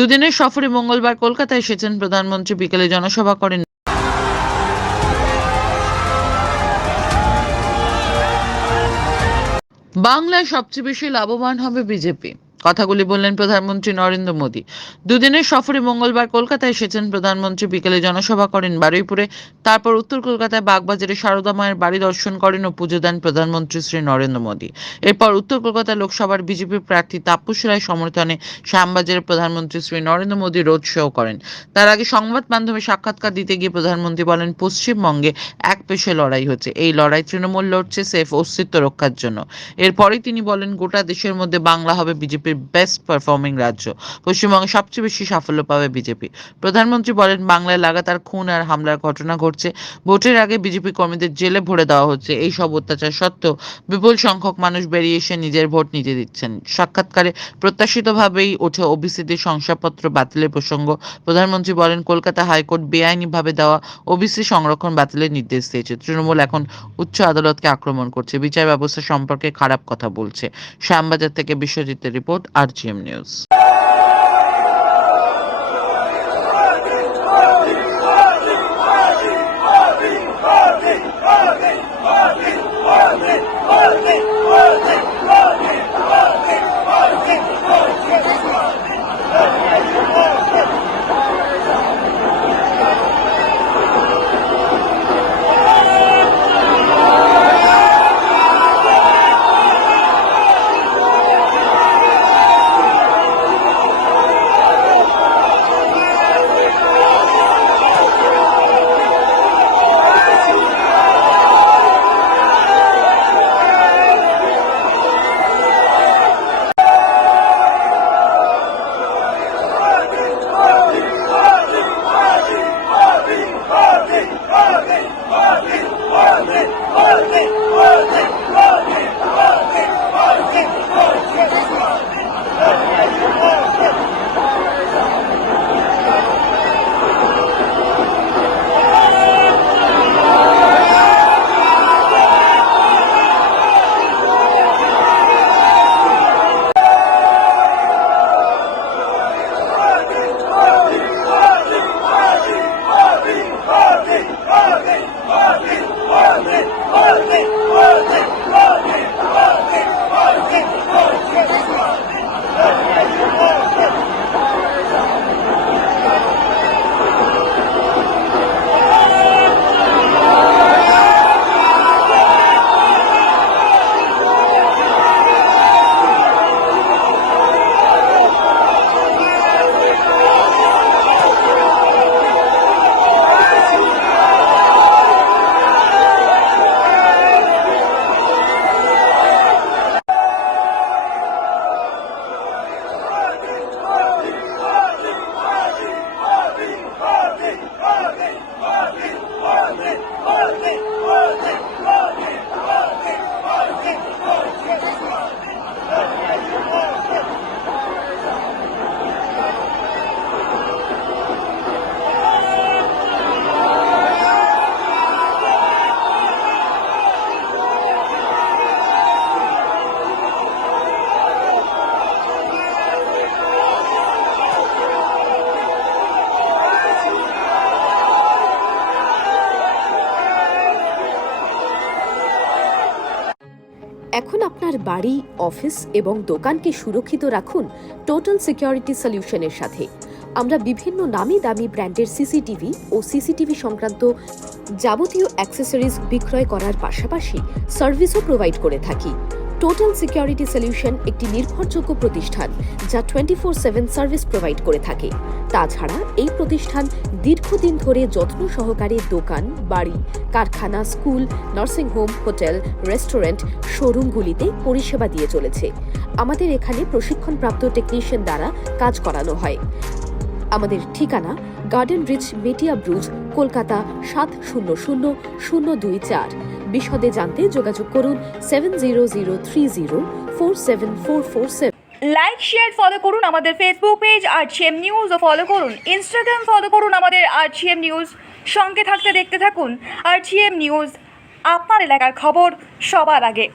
দুদিনের সফরে মঙ্গলবার কলকাতায় এসেছেন প্রধানমন্ত্রী। বিকেলে জনসভা করেন। বাংলায় সবচেয়ে বেশি লাভবান হবে বিজেপি, কথাগুলি বললেন প্রধানমন্ত্রী নরেন্দ্র মোদী। দুদিনের সফরে মঙ্গলবার কলকাতায় এসেছেন প্রধানমন্ত্রী। বিকেলে জনসভা করেন বারুইপুরে, তারপর উত্তর কলকাতায় বাগবাজারে সারদা মায়ের বাড়ি দর্শন করেন ও পুজো দেন প্রধানমন্ত্রী শ্রী নরেন্দ্র মোদী। এরপর উত্তর কলকাতা লোকসভার বিজেপি প্রার্থী তাপস রায় সমর্থনে শ্যামবাজারে প্রধানমন্ত্রী শ্রী নরেন্দ্র মোদী রোড শো করেন। তার আগে সংবাদ মাধ্যমে সাক্ষাৎকার দিতে গিয়ে প্রধানমন্ত্রী বলেন, পশ্চিমবঙ্গে এক পেশে লড়াই হচ্ছে। এই লড়াই তৃণমূল লড়ছে সেফ অস্তিত্ব রক্ষার জন্য। এরপরেই তিনি বলেন, গোটা দেশের মধ্যে বাংলা হবে বিজেপির বেস্ট পারফর্মিং রাজ্য। পশ্চিমবঙ্গে সবচেয়ে বেশি সাফল্য পাবে বিজেপি। প্রধানমন্ত্রী বলেন, বাংলায় লাগাতার খুন আর হামলার ঘটনা ঘটছে। ভোটের আগে বিজেপি কর্মীদের জেলে ভরে দেওয়া হচ্ছে। এই সব অত্যাচার সত্ত্বেও বিপুল সংখ্যক মানুষ বেরিয়ে এসে নিজের ভোট নিজে দিচ্ছেন। সাক্ষাৎকারে প্রত্যাশিতভাবেই ওঠে ওবিসিদের শংসাপত্র বাতিলের প্রসঙ্গ। প্রধানমন্ত্রী বলেন, কলকাতা হাইকোর্ট বেআইনিভাবে দেওয়া ওবিসি সংরক্ষণ বাতিলের নির্দেশ দিয়েছে। তৃণমূল এখন উচ্চ আদালতকে আক্রমণ করছে, বিচার ব্যবস্থা সম্পর্কে খারাপ কথা বলছে। শ্যামবাজার থেকে বিশ্বজিতের রিপোর্ট, RGM নিউজ। এখন আপনার বাড়ি, অফিস এবং দোকানকে সুরক্ষিত রাখুন টোটাল সিকিউরিটি সলিউশনের সাথে। আমরা বিভিন্ন নামি দামি ব্র্যান্ডের সিসিটিভি ও সিসিটিভি সংক্রান্ত যাবতীয় অ্যাক্সেসরিজ বিক্রয় করার পাশাপাশি সার্ভিসও প্রোভাইড করে থাকি। টোটাল সিকিউরিটি সলিউশন একটি নির্ভরযোগ্য প্রতিষ্ঠান যা 24/7 সার্ভিস প্রোভাইড করে থাকে। তাছাড়া এই প্রতিষ্ঠান দীর্ঘদিন ধরে যত্ন সহকারে দোকান, বাড়ি, কারখানা, স্কুল, নার্সিংহোম, হোটেল, রেস্টুরেন্ট, শোরুমগুলিতে পরিষেবা দিয়ে চলেছে। আমাদের এখানে প্রশিক্ষণপ্রাপ্ত টেকনিশিয়ান দ্বারা কাজ করানো হয়। আমাদের ঠিকানা গার্ডেন রিচ, মেটিয়া ব্রুজ, কলকাতা 700024। বিশদে জানতে যোগাযোগ করুন 7003047447। লাইক, শেয়ার, ফলো করুন আমাদের ফেসবুক পেজ RGM নিউজ ও ফলো করুন ইনস্টাগ্রাম, ফলো করুন আমাদের RGM নিউজ। সঙ্গে থাকতে দেখতে থাকুন RGM নিউজ, আপনার এলাকার খবর সবার আগে।